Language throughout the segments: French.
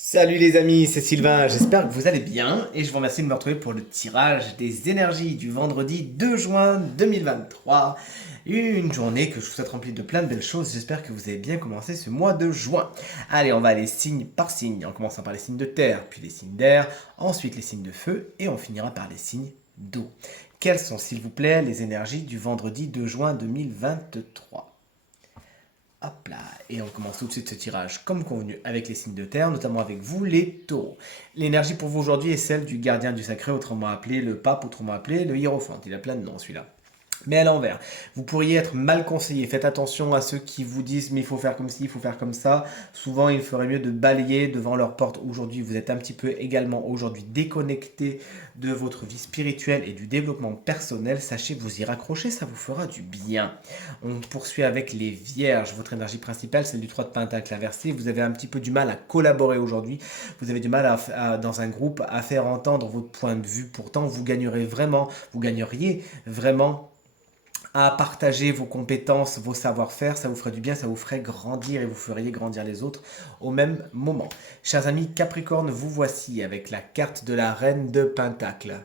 Salut les amis, c'est Sylvain, j'espère que vous allez bien et je vous remercie de me retrouver pour le tirage des énergies du vendredi 2 juin 2023. Une journée que je vous souhaite remplie de plein de belles choses, j'espère que vous avez bien commencé ce mois de juin. Allez, on va aller signe par signe, en commençant par les signes de terre, puis les signes d'air, ensuite les signes de feu et on finira par les signes d'eau. Quelles sont s'il vous plaît les énergies du vendredi 2 juin 2023? Hop là, et on commence tout de suite ce tirage comme convenu avec les signes de terre, notamment avec vous les taureaux. L'énergie pour vous aujourd'hui est celle du gardien du sacré, autrement appelé le pape, autrement appelé le hiérophante. Il a plein de noms celui-là. Mais à l'envers, vous pourriez être mal conseillé. Faites attention à ceux qui vous disent mais il faut faire comme ci, il faut faire comme ça. Souvent, il ferait mieux de balayer devant leur porte. Aujourd'hui, vous êtes un petit peu également aujourd'hui déconnecté de votre vie spirituelle et du développement personnel. Sachez vous y raccrocher, ça vous fera du bien. On poursuit avec les vierges. Votre énergie principale, c'est du 3 de pentacle inversé. Vous avez un petit peu du mal à collaborer aujourd'hui. Vous avez du mal dans un groupe à faire entendre votre point de vue. Pourtant, vous gagneriez vraiment à partager vos compétences, vos savoir-faire, ça vous ferait du bien, ça vous ferait grandir et vous feriez grandir les autres au même moment. Chers amis Capricorne, vous voici avec la carte de la Reine de Pentacle.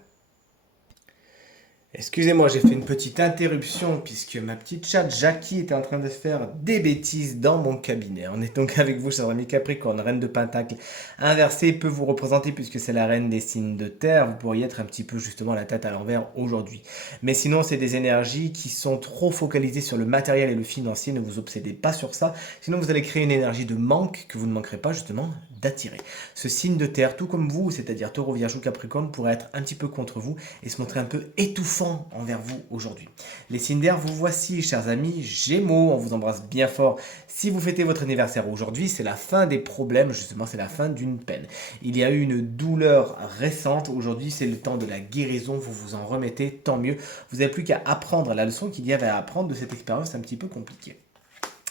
Excusez-moi, j'ai fait une petite interruption puisque ma petite chatte Jackie était en train de faire des bêtises dans mon cabinet. On est donc avec vous, chers amis Capricorne. Reine de Pentacle inversée peut vous représenter puisque c'est la reine des signes de terre. Vous pourriez être un petit peu justement la tête à l'envers aujourd'hui. Mais sinon, c'est des énergies qui sont trop focalisées sur le matériel et le financier. Ne vous obsédez pas sur ça. Sinon, vous allez créer une énergie de manque que vous ne manquerez pas justement d'attirer. Ce signe de terre, tout comme vous, c'est-à-dire Taureau, Vierge ou Capricorne, pourrait être un petit peu contre vous et se montrer un peu étouffant envers vous aujourd'hui. Les signes d'air, vous voici, chers amis Gémeaux, on vous embrasse bien fort. Si vous fêtez votre anniversaire aujourd'hui, c'est la fin des problèmes, justement, c'est la fin d'une peine. Il y a eu une douleur récente, aujourd'hui c'est le temps de la guérison, vous vous en remettez, tant mieux. Vous n'avez plus qu'à apprendre la leçon qu'il y avait à apprendre de cette expérience un petit peu compliquée.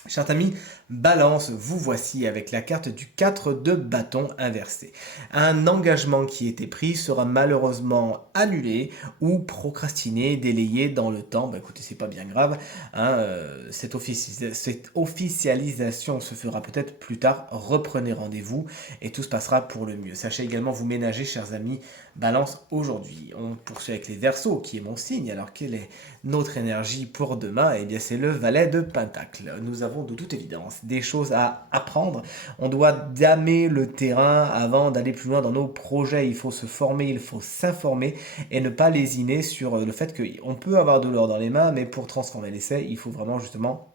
Chers amis, Balance, vous voici avec la carte du 4 de bâton inversé. Un engagement qui était pris sera malheureusement annulé ou procrastiné, délayé dans le temps. Bah écoutez, c'est pas bien grave. Hein, cette officialisation se fera peut-être plus tard. Reprenez rendez-vous et tout se passera pour le mieux. Sachez également vous ménager, chers amis, Balance aujourd'hui. On poursuit avec les Verseaux, qui est mon signe. Alors quelle est notre énergie pour demain? Eh bien c'est le Valet de Pentacle. Nous avons de toute évidence des choses à apprendre. On doit damer le terrain avant d'aller plus loin dans nos projets. Il faut se former, il faut s'informer et ne pas lésiner sur le fait qu'on peut avoir de l'or dans les mains, mais pour transformer l'essai, il faut vraiment justement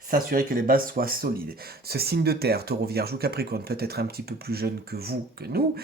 s'assurer que les bases soient solides. Ce signe de terre, Taureau, Vierge ou Capricorne, peut-être un petit peu plus jeune que vous, que nous,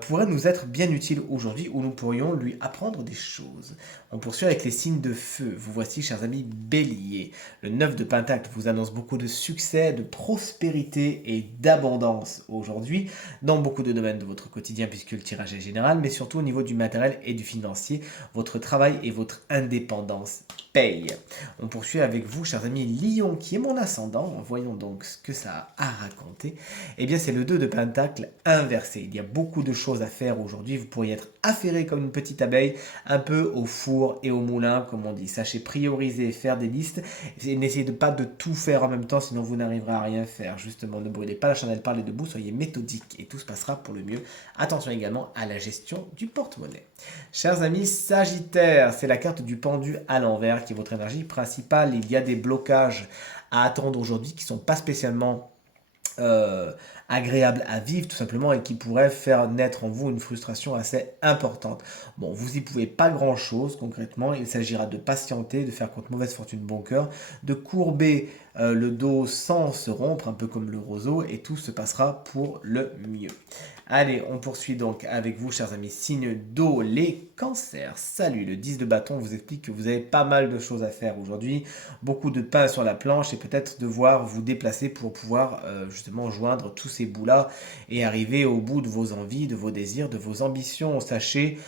pourrait nous être bien utile aujourd'hui où nous pourrions lui apprendre des choses. On poursuit avec les signes de feu. Vous voici, chers amis Bélier. Le 9 de Pentacle vous annonce beaucoup de succès, de prospérité et d'abondance aujourd'hui dans beaucoup de domaines de votre quotidien puisque le tirage est général, mais surtout au niveau du matériel et du financier. Votre travail et votre indépendance payent. On poursuit avec vous, chers amis Lion, qui est mon ascendant. Voyons donc ce que ça a à raconter. Eh bien, c'est le 2 de Pentacle inversé. Il y a beaucoup de choses à faire aujourd'hui. Vous pourriez être affairé comme une petite abeille, un peu au four et au moulin, comme on dit. Sachez prioriser, faire des listes. Et n'essayez pas de tout faire en même temps, sinon vous n'arriverez à rien faire. Justement, ne brûlez pas la chandelle, parlez debout, soyez méthodique et tout se passera pour le mieux. Attention également à la gestion du porte-monnaie. Chers amis Sagittaire, c'est la carte du pendu à l'envers qui est votre énergie principale. Il y a des blocages à attendre aujourd'hui qui ne sont pas spécialement euh, agréables à vivre tout simplement et qui pourraient faire naître en vous une frustration assez importante. Bon, vous y pouvez pas grand chose concrètement, il s'agira de patienter, de faire contre mauvaise fortune bon cœur, de courber le dos sans se rompre, un peu comme le roseau, et tout se passera pour le mieux. Allez, on poursuit donc avec vous, chers amis, signe d'eau, les cancers. Salut, le 10 de bâton vous explique que vous avez pas mal de choses à faire aujourd'hui, beaucoup de pain sur la planche et peut-être devoir vous déplacer pour pouvoir justement joindre tous ces bouts-là et arriver au bout de vos envies, de vos désirs, de vos ambitions. Sachez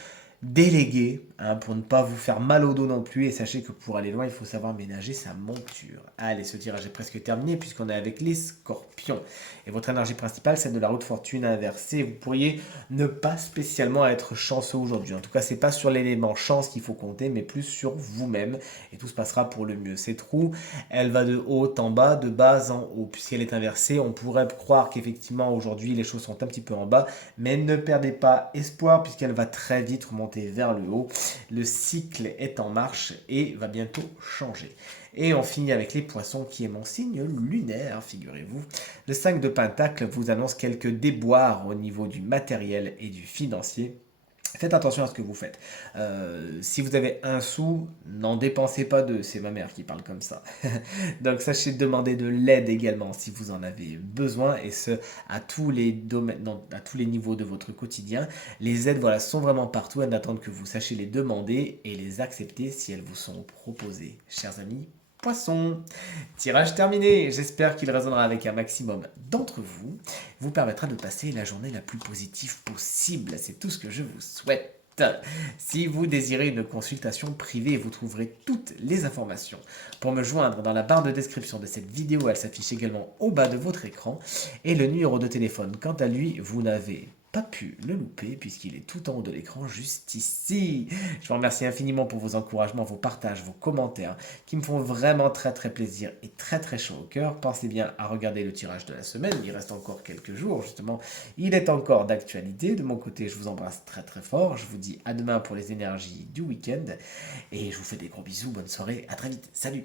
déléguer, hein, pour ne pas vous faire mal au dos non plus. Et sachez que pour aller loin, il faut savoir ménager sa monture. Allez, ce tirage est presque terminé puisqu'on est avec les scorpions. Et votre énergie principale, celle de la roue de fortune inversée. Vous pourriez ne pas spécialement être chanceux aujourd'hui. En tout cas, c'est pas sur l'élément chance qu'il faut compter, mais plus sur vous-même. Et tout se passera pour le mieux. Cette roue, elle va de haut en bas, de bas en haut. Puisqu'elle est inversée, on pourrait croire qu'effectivement aujourd'hui les choses sont un petit peu en bas, mais ne perdez pas espoir puisqu'elle va très vite remonter vers le haut. Le cycle est en marche et va bientôt changer. Et on finit avec les poissons qui est mon signe lunaire, figurez-vous. Le 5 de Pentacle vous annonce quelques déboires au niveau du matériel et du financier. Faites attention à ce que vous faites. Si vous avez un sou, n'en dépensez pas deux. C'est ma mère qui parle comme ça. Donc sachez demander de l'aide également si vous en avez besoin, et ce à tous les domaines, non, à tous les niveaux de votre quotidien. Les aides, voilà, sont vraiment partout. Elles n'attendent que vous sachiez les demander et les accepter si elles vous sont proposées. Chers amis, Poisson, tirage terminé. J'espère qu'il résonnera avec un maximum d'entre vous. Vous permettra de passer la journée la plus positive possible. C'est tout ce que je vous souhaite. Si vous désirez une consultation privée, vous trouverez toutes les informations pour me joindre dans la barre de description de cette vidéo. Elle s'affiche également au bas de votre écran. Et le numéro de téléphone, quant à lui, vous n'avez pas pu le louper puisqu'il est tout en haut de l'écran juste ici. Je vous remercie infiniment pour vos encouragements, vos partages, vos commentaires qui me font vraiment très très plaisir et très très chaud au cœur. Pensez bien à regarder le tirage de la semaine, il reste encore quelques jours justement, il est encore d'actualité. De mon côté, je vous embrasse très très fort, je vous dis à demain pour les énergies du week-end et je vous fais des gros bisous, bonne soirée, à très vite, salut.